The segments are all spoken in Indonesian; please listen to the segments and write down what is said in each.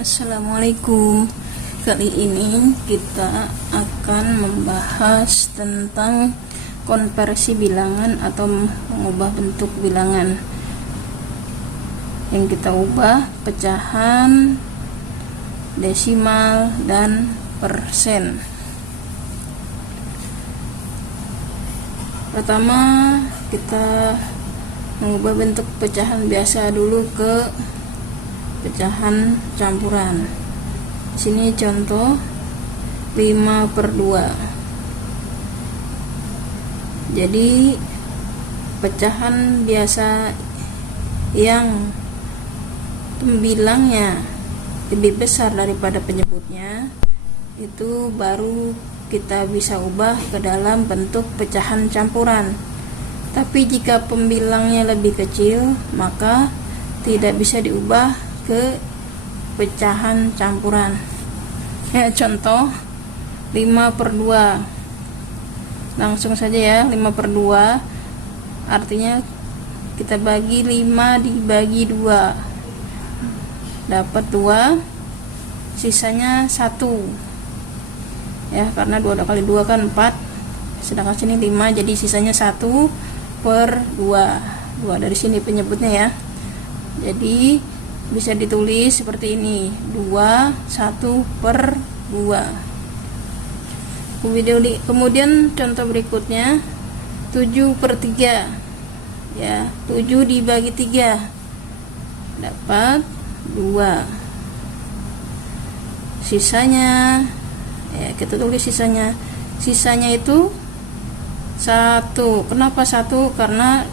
Assalamualaikum. Kali ini kita akan membahas tentang konversi bilangan atau mengubah bentuk bilangan. Yang kita ubah pecahan, desimal, dan persen. Pertama, kita mengubah bentuk pecahan biasa dulu ke pecahan campuran. Sini contoh 5/2. Jadi pecahan biasa yang pembilangnya lebih besar daripada penyebutnya itu baru kita bisa ubah ke dalam bentuk pecahan campuran. Tapi jika pembilangnya lebih kecil, maka tidak bisa diubah ke pecahan campuran. Ya, contoh 5/2. Langsung saja ya, 5/2 artinya kita bagi 5 dibagi 2 dapat 2, sisanya 1 ya, karena 2 kali 2 kan 4, sedangkan sini 5, jadi sisanya 1/2. 2 dari sini penyebutnya ya. Jadi bisa ditulis seperti ini, 2 1/2. Kemudian contoh berikutnya 7/3 ya, 7 dibagi 3 dapat 2, sisanya ya, kita tulis sisanya itu 1. Kenapa 1? Karena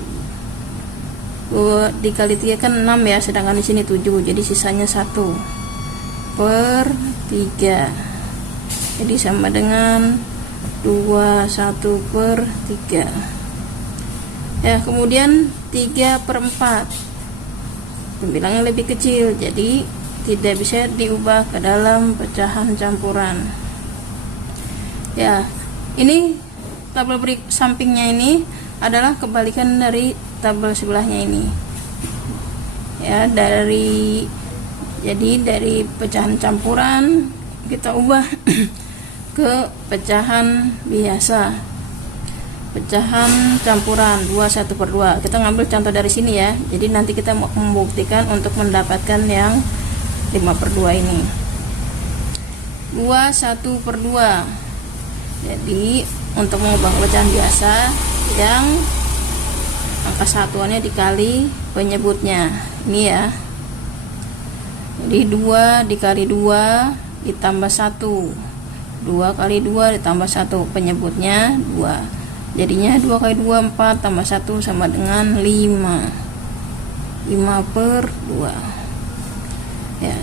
2 dikali 3 kan 6 ya, sedangkan di sini 7, jadi sisanya 1/3. Jadi sama dengan 1/3 ya. Kemudian 3/4, pembilangnya lebih kecil, jadi tidak bisa diubah ke dalam pecahan campuran ya. Ini tabel sampingnya ini adalah kebalikan dari tabel sebelahnya ini ya. Jadi dari pecahan campuran kita ubah ke pecahan biasa, pecahan campuran 2 1/2. Kita ngambil contoh dari sini ya, jadi nanti kita mau membuktikan untuk mendapatkan yang 5/2 ini. 2 1/2. Jadi untuk mengubah pecahan biasa yang angka satuannya dikali penyebutnya ini ya. Jadi 2 dikali 2 ditambah 1, 2 kali 2 ditambah 1, penyebutnya 2, jadinya 2 kali 2 4 tambah 1 sama dengan 5. 5/2 ya.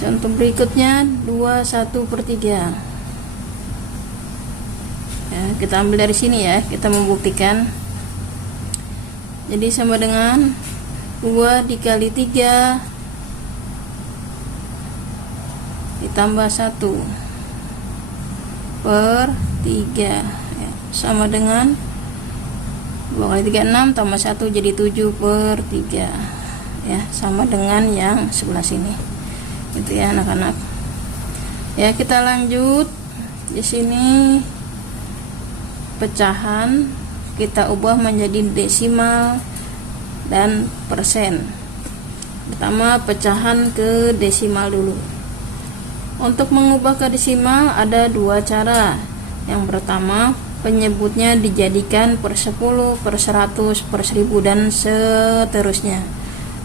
Contoh berikutnya 2 1/3 ya, kita ambil dari sini ya, kita membuktikan. Jadi sama dengan 2 dikali 3 ditambah 1/3 ya, sama dengan 2 kali 3 6 tambah 1 jadi 7/3 ya, sama dengan yang sebelah sini itu ya anak-anak ya. Kita lanjut di sini, pecahan kita ubah menjadi desimal dan persen. Pertama pecahan ke desimal dulu. Untuk mengubah ke desimal ada 2 cara. Yang pertama, penyebutnya dijadikan per 10, per 100, per 1000 dan seterusnya.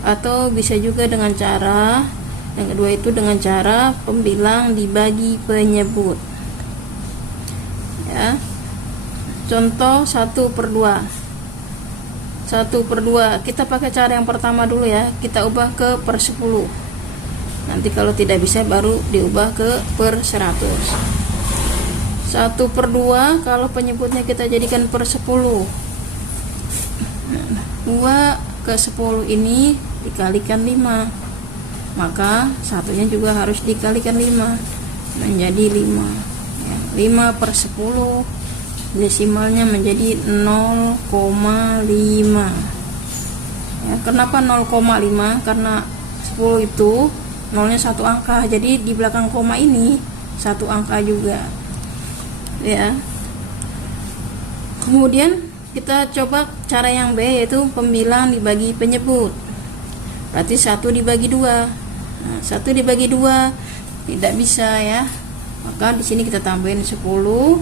Atau bisa juga dengan cara yang kedua, itu dengan cara pembilang dibagi penyebut ya. Contoh 1/2. 1/2 kita pakai cara yang pertama dulu ya, kita ubah ke per 10. Nanti kalau tidak bisa baru diubah ke per 100. 1/2 kalau penyebutnya kita jadikan per 10, 2 ke 10 ini dikalikan 5, maka satunya juga harus dikalikan 5 menjadi 5 ya. 5/10 desimalnya menjadi 0,5 ya. Kenapa 0,5? Karena 10 itu nolnya satu angka, jadi di belakang koma ini satu angka juga ya. Kemudian kita coba cara yang B, yaitu pembilang dibagi penyebut. Berarti 1 dibagi 2. Nah, 1 dibagi 2 tidak bisa ya. Maka di sini kita tambahin 10.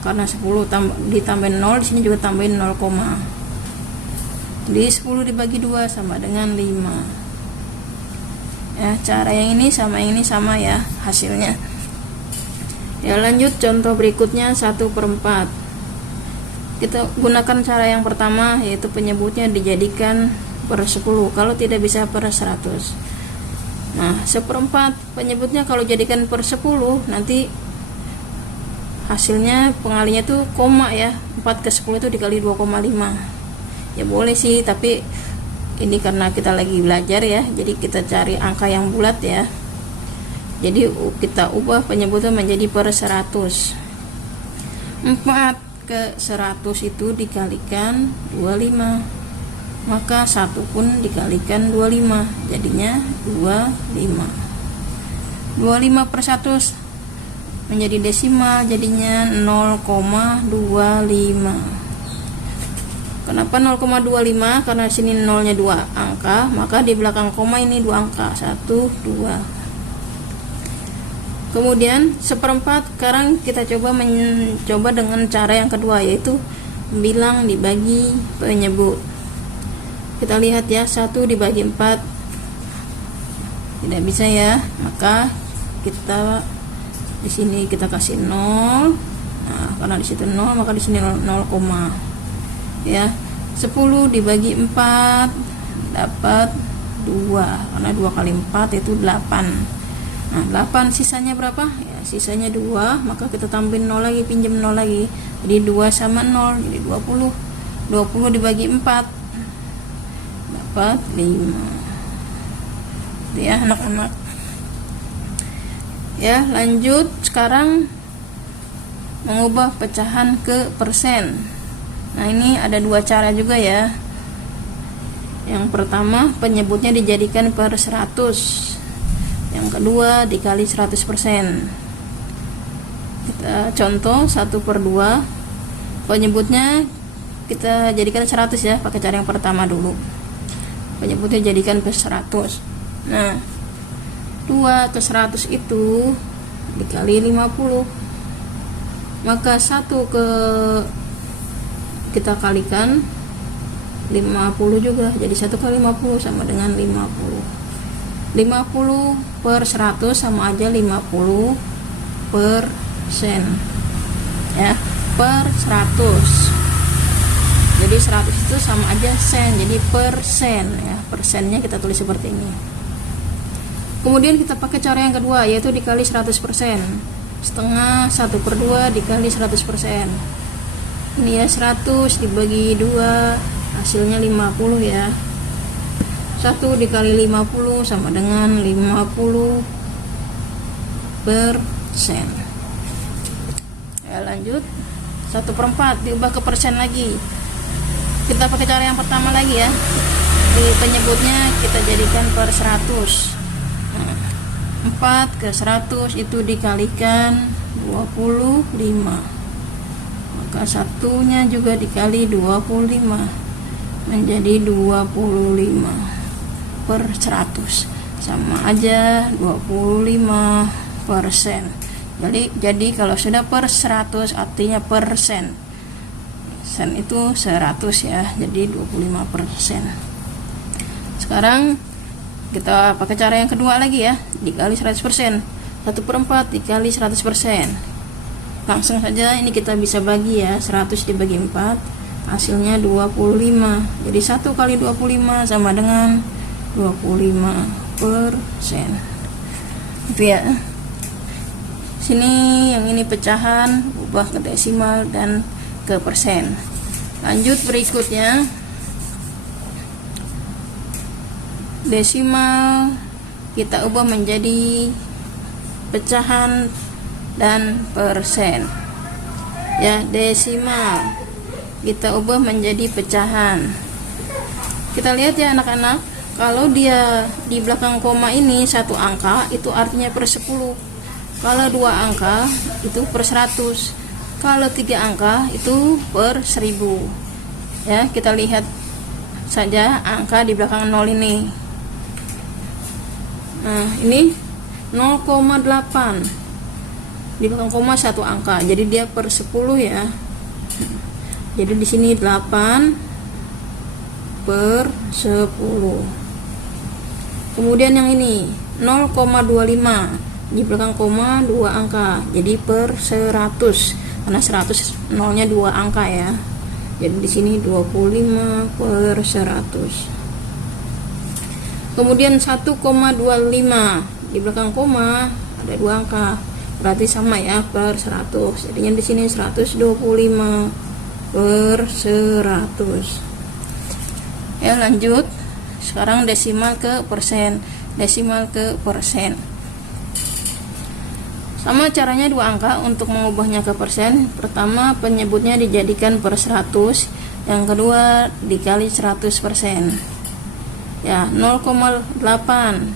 Karena 10 ditambahin 0, di sini juga tambahin 0, jadi 10 dibagi 2 sama dengan 5. Ya, cara yang ini sama ya hasilnya. Ya, lanjut contoh berikutnya 1/4. Kita gunakan cara yang pertama, yaitu penyebutnya dijadikan per 10 kalau tidak bisa per 100. Nah, 1/4 penyebutnya kalau jadikan per 10, nanti hasilnya pengalinya tuh koma ya. 4 ke 10 itu dikali 2,5. Ya boleh sih, tapi ini karena kita lagi belajar ya, jadi kita cari angka yang bulat ya. Jadi kita ubah penyebutnya menjadi per 100. 4 ke 100 itu dikalikan 25, maka 1 pun dikalikan 25, jadinya 25. 25 per 100 menjadi desimal, jadinya 0,25. Kenapa 0,25? Karena di sini nolnya 2 angka, maka di belakang koma ini 2 angka, 1, 2. Kemudian 1/4, sekarang kita mencoba dengan cara yang kedua, yaitu bilang dibagi penyebut. Kita lihat ya, 1 dibagi 4 tidak bisa ya, maka kita di sini kita kasih 0. Nah, karena di situ 0, maka di sini 0, ya. 10 dibagi 4 dapat 2, karena 2 kali 4 itu 8. Nah, 8 sisanya berapa? Ya, sisanya 2, maka kita tambahin 0 lagi, pinjam 0 lagi. Jadi 2 sama 0, jadi 20. 20 dibagi 4 dapat 5. Itu ya anak-anak. Ya, lanjut sekarang mengubah pecahan ke persen. Nah, ini ada 2 cara juga ya. Yang pertama, penyebutnya dijadikan per 100. Yang kedua dikali 100%. Kita contoh 1/2. Penyebutnya kita jadikan 100 ya, pakai cara yang pertama dulu. Penyebutnya jadikan per 100. Nah, 2 ke 100 itu dikali 50. Maka 1 ke kita kalikan 50 juga, jadi 1 kali 50 sama dengan 50. 50 per 100 sama aja 50 persen ya, per 100. Jadi 100 itu sama aja sen, jadi persen ya. Persennya kita tulis seperti ini. Kemudian kita pakai cara yang kedua, yaitu dikali 100%. Setengah 1/2 dikali 100%. Ini ya, 100 dibagi 2 hasilnya 50 ya. 1 dikali 50 sama dengan 50 persen. Ya, lanjut 1/4 diubah ke persen lagi. Kita pakai cara yang pertama lagi ya. Di penyebutnya kita jadikan per 100. Nah, 4 ke 100 itu dikalikan 25. Maka satunya juga dikali 25 menjadi 25 per 100 sama aja 25%. Jadi kalau sudah per 100 artinya persen. Sen itu 100 ya, jadi 25%. Sekarang kita pakai cara yang kedua lagi ya, dikali 100%. 1/4 dikali 100%. Langsung saja ini kita bisa bagi ya, 100 dibagi 4 hasilnya 25. Jadi 1 kali 25 sama dengan 25%. Itu ya. Sini yang ini pecahan, ubah ke desimal dan ke persen. Lanjut berikutnya, desimal kita ubah menjadi pecahan dan persen. Ya, desimal kita ubah menjadi pecahan. Kita lihat ya anak-anak, Kalau dia di belakang koma ini satu angka, itu artinya per 10. Kalau dua angka itu per 100. Kalau tiga angka itu per 1000. Ya, kita lihat saja angka di belakang 0 ini. Nah, ini 0,8. Di belakang koma satu angka, jadi dia per 10 ya. Jadi di sini 8 per 10. Kemudian yang ini 0,25, di belakang koma dua angka, jadi per 100. Karena 100 nolnya dua angka ya. Jadi di sini 25 per 100. Kemudian 1,25, di belakang koma ada dua angka, berarti sama ya, per 100. Jadinya di sini 125 per 100. Ya, lanjut. Sekarang desimal ke persen. Desimal ke persen. Sama caranya dua angka untuk mengubahnya ke persen. Pertama, penyebutnya dijadikan per 100. Yang kedua, dikali 100%. Ya, 0,8.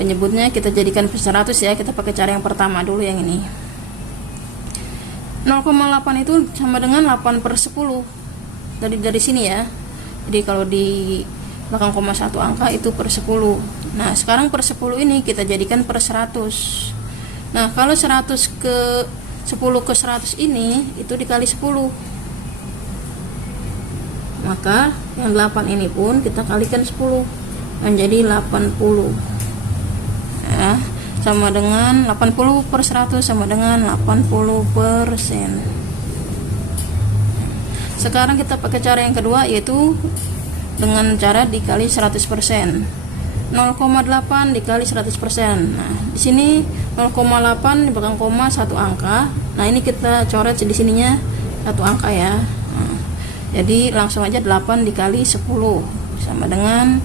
Penyebutnya kita jadikan per 100 ya. Kita pakai cara yang pertama dulu, yang ini. 0,8 itu sama dengan 8 per 10. Dari sini ya. Jadi kalau di belakang koma satu angka itu per 10. Nah, sekarang per 10 ini kita jadikan per 100. Nah, kalau 100 ke 10 ke 100 ini itu dikali 10. Maka yang 8 ini pun kita kalikan 10, menjadi 80. Ya, sama dengan 80 per 100 sama dengan 80%. Sekarang kita pakai cara yang kedua, yaitu dengan cara dikali 100%. 0,8 dikali 100%. Nah, di sini 0,8 di belakang koma satu angka. Nah, ini kita coret di sininya satu angka ya. Nah, jadi langsung aja 8 dikali 10 sama dengan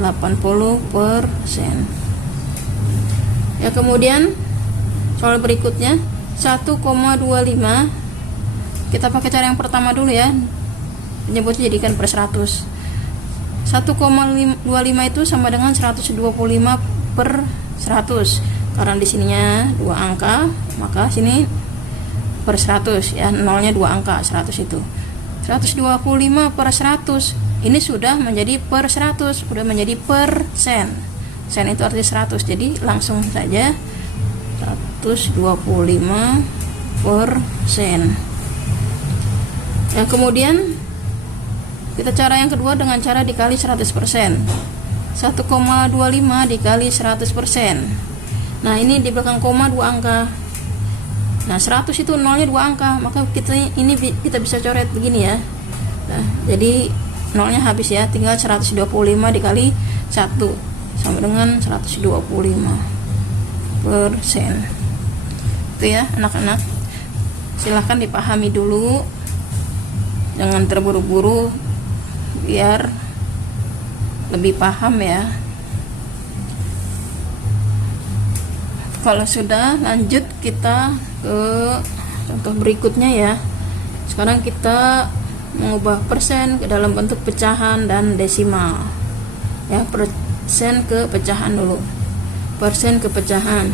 80%. Ya, kemudian soal berikutnya 1,25. Kita pakai cara yang pertama dulu ya. Penyebutnya jadikan per 100. 1,25 itu sama dengan 125 per 100. Karena di sininya dua angka, maka sini per 100 ya, nolnya dua angka, 100 itu. 125 per 100 ini sudah menjadi per 100, sudah menjadi persen. Sen itu artinya 100. Jadi langsung saja 125 persen. Yang kemudian kita cara yang kedua dengan cara dikali 100%. 1,25 dikali 100%. Nah, ini di belakang koma dua angka. Nah, 100 itu nolnya dua angka, maka kita bisa coret begini ya. Nah, jadi nolnya habis ya, tinggal 125 dikali 1 sama dengan 125%. Itu ya anak-anak. Silahkan dipahami dulu, jangan terburu-buru biar lebih paham ya. Kalau sudah, lanjut kita ke contoh berikutnya ya. Sekarang kita mengubah persen ke dalam bentuk pecahan dan desimal ya. Persen ke pecahan dulu. Persen ke pecahan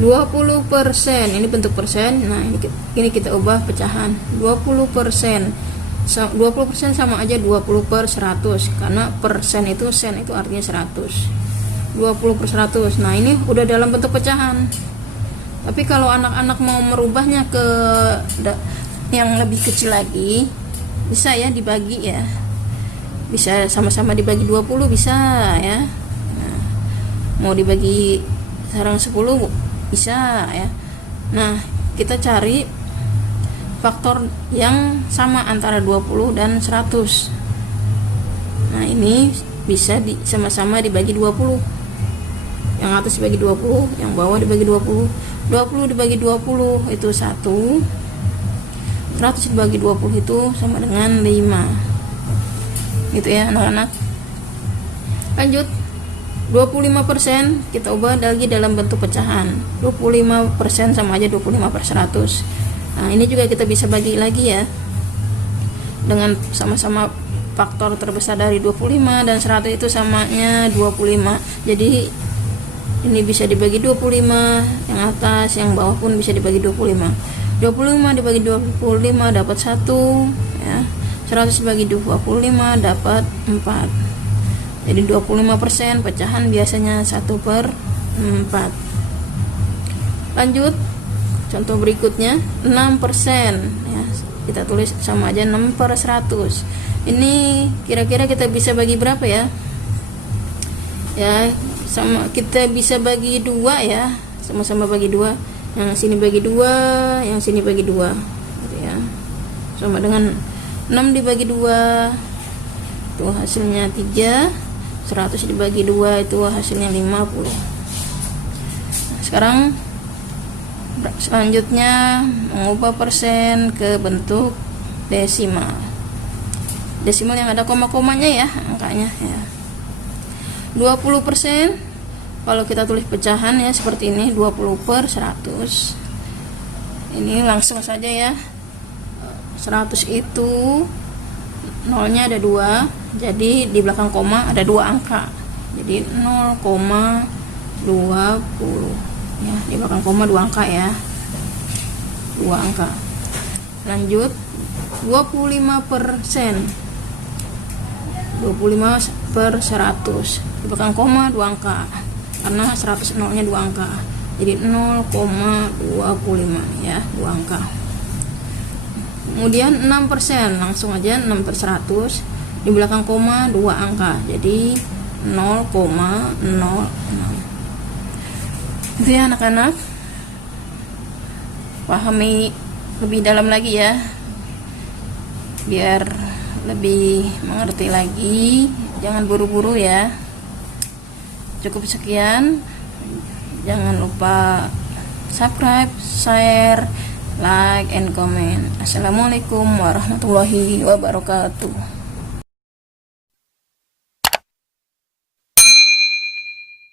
20%, ini bentuk persen. Nah, ini kita ubah pecahan 20%. 20% sama aja 20 per 100, karena persen itu sen itu artinya 100. 20 per 100. Nah, ini udah dalam bentuk pecahan. Tapi kalau anak-anak mau merubahnya ke yang lebih kecil lagi, bisa ya dibagi ya. Bisa sama-sama dibagi 20 bisa ya. Nah, mau dibagi sekarang 10 bisa ya. Nah, kita cari faktor yang sama antara 20 dan 100. Nah, ini bisa sama-sama dibagi 20. Yang atas dibagi 20, yang bawah dibagi 20. 20 dibagi 20 itu 1. 100 dibagi 20 itu sama dengan 5. Gitu ya anak-anak. Lanjut. 25% kita ubah lagi dalam bentuk pecahan. 25% sama aja 25 per 100. Nah, ini juga kita bisa bagi lagi ya, dengan sama-sama faktor terbesar dari 25, dan 100 itu samanya 25. Jadi ini bisa dibagi 25, yang atas, yang bawah pun bisa dibagi 25. 25 dibagi 25 dapat 1 ya. 100 dibagi 25 dapat 4. Jadi 25% pecahan biasanya 1/4. Lanjut contoh berikutnya, 6% ya. Kita tulis sama aja 6/100. Ini kira-kira kita bisa bagi berapa ya? Ya, sama kita bisa bagi 2 ya. Sama-sama bagi 2. Yang sini bagi 2, yang sini bagi 2 gitu ya. Sama dengan 6 dibagi 2 itu hasilnya 3. 100 dibagi 2 itu hasilnya 50. Nah, sekarang selanjutnya mengubah persen ke bentuk desimal. Desimal yang ada koma-komanya ya, angkanya ya. 20% kalau kita tulis pecahan ya seperti ini, 20/100. Ini langsung saja ya. 100 itu nolnya ada 2, jadi di belakang koma ada 2 angka. Jadi 0,20 ya, di belakang koma 2 angka ya. 2 angka. Lanjut 25%. 25/100. Di belakang koma 2 angka. Karena 100 nolnya 2 angka. Jadi 0,25 ya, 2 angka. Kemudian 6%, langsung aja 6/100. Di belakang koma 2 angka. Jadi 0,06. Itu ya anak-anak. Pahami lebih dalam lagi ya, biar lebih mengerti lagi. Jangan buru-buru ya. Cukup sekian. Jangan lupa subscribe, share, like, and comment. Assalamualaikum warahmatullahi wabarakatuh.